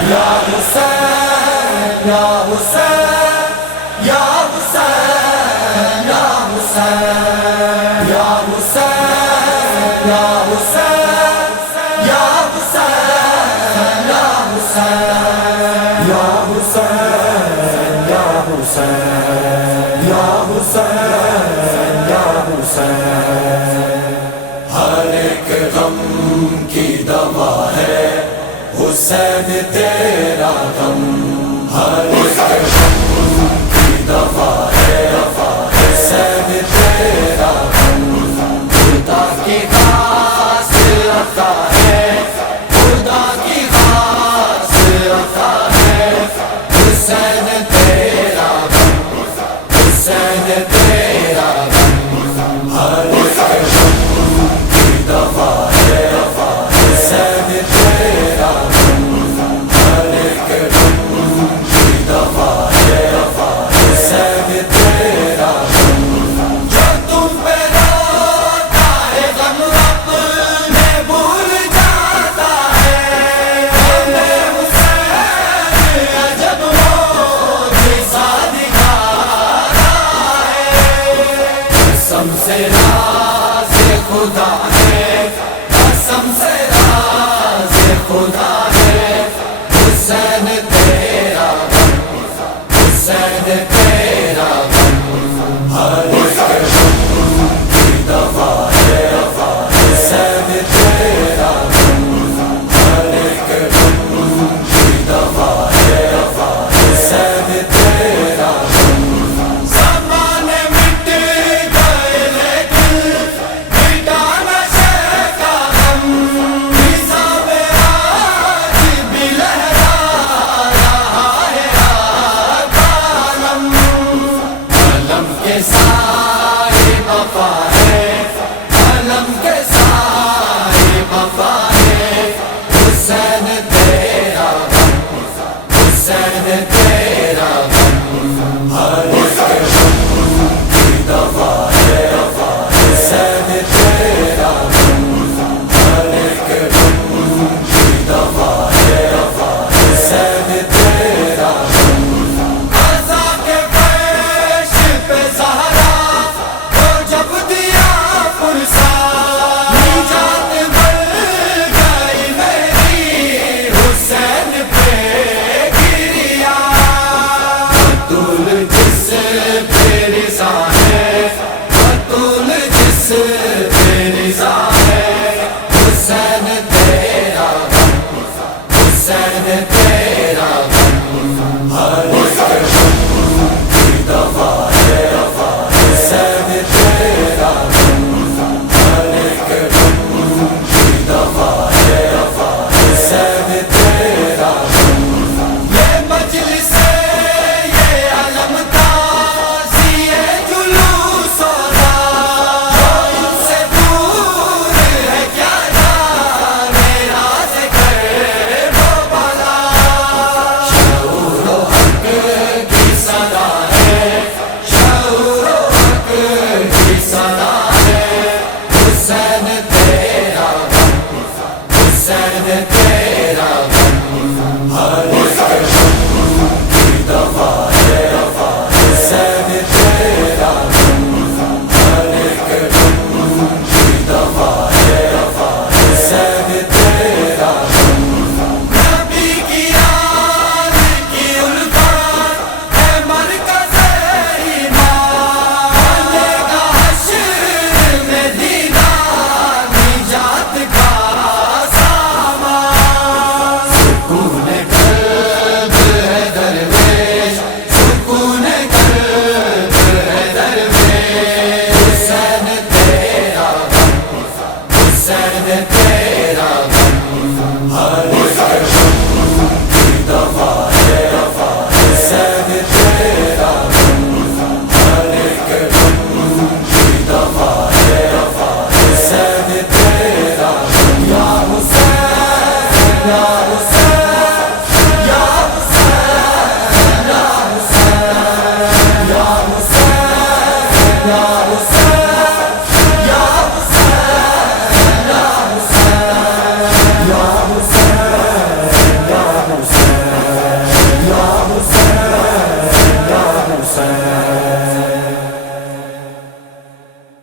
یا حسین یا حسین یا حسین یا حسین یا حسین یا حسین یا حسین یا حسین یا حسین یا حسین یا حسین یا حسین ہر ایک غم کی دوا ہے حسین تیرا غم، ہر ایک غم کی دوا ہے حسین تیرا غم، خدا کی خاص عطا ہے، خدا کی خاص عطا ہے حسین تیرا غم، حسین تیرا غم، ہر ایک غم کی دوا ہے حسین تیرا غم، ہر ایک غم کی دوا ہے حسین تیرا غم، جو تم پہ روتا ہے غم اپنے بھول جاتا ہے، ہمیں حسین عجب معجزہ دکھاتا ہے، قسم سے راز خدا ہے، قسم سے راز خدا ہے حسین تیرا غم، حسین تیرا غم، ہر ایک غم کی دوا ہے حسین تیرا غم، ہر ایک غم کی دوا ہے حسین تیرا غم، زمانے مٹ گئے لیکن مٹا نہ سکا غم، نظام آج بھی لہرا رہا ہے عالم، قلم کے سائے وفا ہے، قلم کے سائے وفا ہے حسین تیرا غم، حسین تیرا غم، ہر ایک غم کی دوا ہے حسین تیرا غم، ہر ایک غم کی دوا ہے حسین تیرا غم، قضا کے فرش پہ زہرا کو جب دیا پرسا، نجات مل گئی میری حسین پہ گریا، بطول جس پہ رضا ہے، بطول جس پہ رضا ہے حسین تیرا غم، حسین تیرا غم، ہر